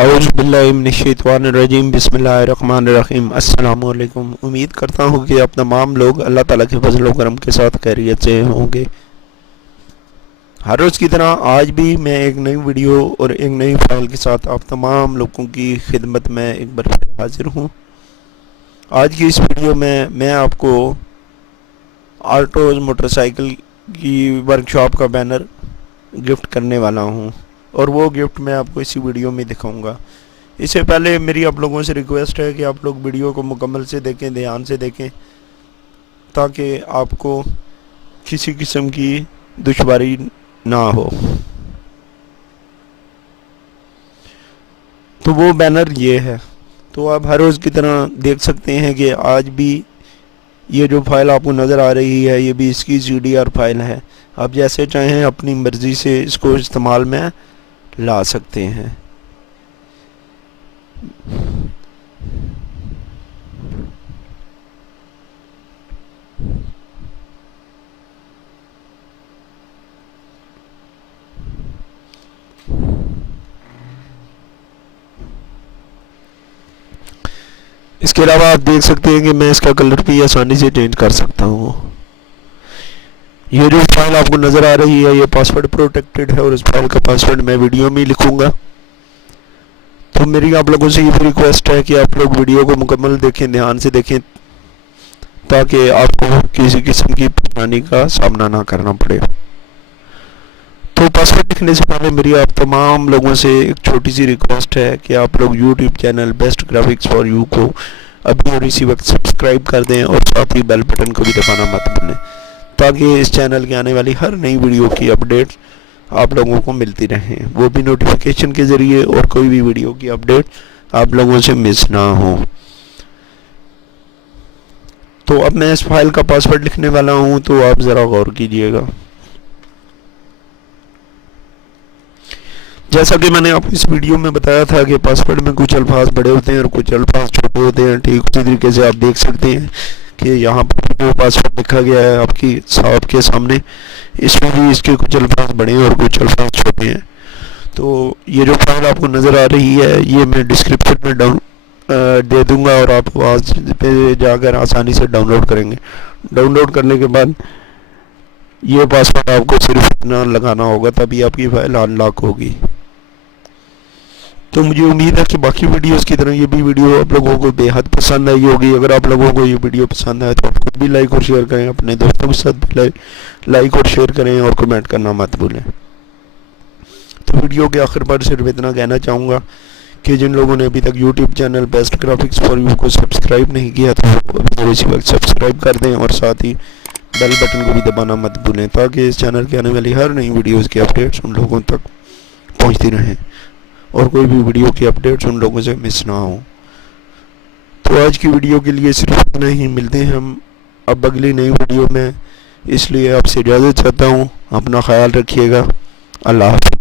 اعوذ باللہ من الشیطان الرجیم بسم اللہ الرحمن الرحیم السلام علیکم۔ امید کرتا ہوں کہ آپ تمام لوگ اللہ تعالیٰ کے فضل و کرم کے ساتھ خیریت سے ہوں گے۔ ہر روز کی طرح آج بھی میں ایک نئی ویڈیو اور ایک نئی فائل کے ساتھ آپ تمام لوگوں کی خدمت میں ایک بار پھر حاضر ہوں۔ آج کی اس ویڈیو میں آپ کو آلٹوز موٹر سائیکل کی ورکشاپ کا بینر گفٹ کرنے والا ہوں، اور وہ گفٹ میں آپ کو اسی ویڈیو میں دکھاؤں گا۔ اس سے پہلے میری آپ لوگوں سے ریکویسٹ ہے کہ آپ لوگ ویڈیو کو مکمل سے دیکھیں، دھیان سے دیکھیں، تاکہ آپ کو کسی قسم کی دشواری نہ ہو۔ تو وہ بینر یہ ہے، تو آپ ہر روز کی طرح دیکھ سکتے ہیں کہ آج بھی یہ جو فائل آپ کو نظر آ رہی ہے یہ بھی اس کی CDR فائل ہے۔ آپ جیسے چاہیں اپنی مرضی سے اس کو استعمال میں لا سکتے ہیں۔ اس کے علاوہ آپ دیکھ سکتے ہیں کہ میں اس کا کلر بھی آسانی سے چینج کر سکتا ہوں۔ یہ جو فائل آپ کو نظر آ رہی ہے یہ پاسورڈ پروٹیکٹڈ ہے، اور اس فائل کا پاسورڈ میں ویڈیو میں لکھوں گا۔ تو میری آپ لوگوں سے یہ بھی ریکویسٹ ہے کہ آپ لوگ ویڈیو کو مکمل دیکھیں، دھیان سے دیکھیں، تاکہ آپ کو کسی قسم کی پریشانی کا سامنا نہ کرنا پڑے۔ تو پاسورڈ لکھنے سے پہلے میری آپ تمام لوگوں سے ایک چھوٹی سی ریکویسٹ ہے کہ آپ لوگ YouTube channel best graphics for you کو ابھی اور اسی وقت سبسکرائب کر دیں، اور ساتھ ہی بیل بٹن کو بھی دبانا مت بھولیں، تاکہ اس چینل کے آنے والی ہر نئی ویڈیو کی اپڈیٹ آپ لوگوں کو ملتی رہیں، وہ بھی نوٹیفیکیشن کے ذریعے، اور کوئی بھی ویڈیو کی اپڈیٹ آپ لوگوں سے مس نہ ہو۔ تو اب میں اس فائل کا پاسورڈ لکھنے والا ہوں، تو آپ ذرا غور کیجئے گا۔ جیسا کہ میں نے آپ کو اس ویڈیو میں بتایا تھا کہ پاسورڈ میں کچھ الفاظ بڑے ہوتے ہیں اور کچھ الفاظ چھوٹے ہوتے ہیں، ٹھیک اسی طریقے سے آپ دیکھ سکتے ہیں کہ یہاں پر جو پاسورڈ لکھا گیا ہے آپ کے سامنے، اس میں بھی اس کے کچھ الفاظ بڑے ہیں اور کچھ الفاظ چھوٹے ہیں۔ تو یہ جو فائل آپ کو نظر آ رہی ہے یہ میں ڈسکرپشن میں دے دوں گا، اور آپ آواز پہ جا کر آسانی سے ڈاؤن لوڈ کریں گے۔ ڈاؤن لوڈ کرنے کے بعد یہ پاسورڈ آپ کو صرف اتنا لگانا ہوگا، تبھی آپ کی فائل ان لاک ہوگی۔ تو مجھے امید ہے کہ باقی ویڈیوز کی طرح یہ بھی ویڈیو آپ لوگوں کو بے حد پسند آئی ہوگی۔ اگر آپ لوگوں کو یہ ویڈیو پسند آئے تو آپ خود بھی لائک اور شیئر کریں، اپنے دوستوں کے ساتھ بھی لائک اور شیئر کریں، اور کمنٹ کرنا مت بھولیں۔ تو ویڈیو کے آخر پر صرف اتنا کہنا چاہوں گا کہ جن لوگوں نے ابھی تک YouTube channel best graphics for you کو سبسکرائب نہیں کیا تو وہ اسی وقت سبسکرائب کر دیں، اور ساتھ ہی بیل بٹن کو بھی دبانا مت بھولیں، تاکہ اس چینل کے آنے والی ہر نئی ویڈیوز کی اپڈیٹس ان لوگوں تک پہنچتی رہیں، اور کوئی بھی ویڈیو کی اپڈیٹس ان لوگوں سے مس نہ ہوں۔ تو آج کی ویڈیو کے لیے صرف اتنا ہی، ملتے ہیں ہم اب اگلی نئی ویڈیو میں، اس لیے آپ سے اجازت چاہتا ہوں۔ اپنا خیال رکھیے گا، اللہ حافظ۔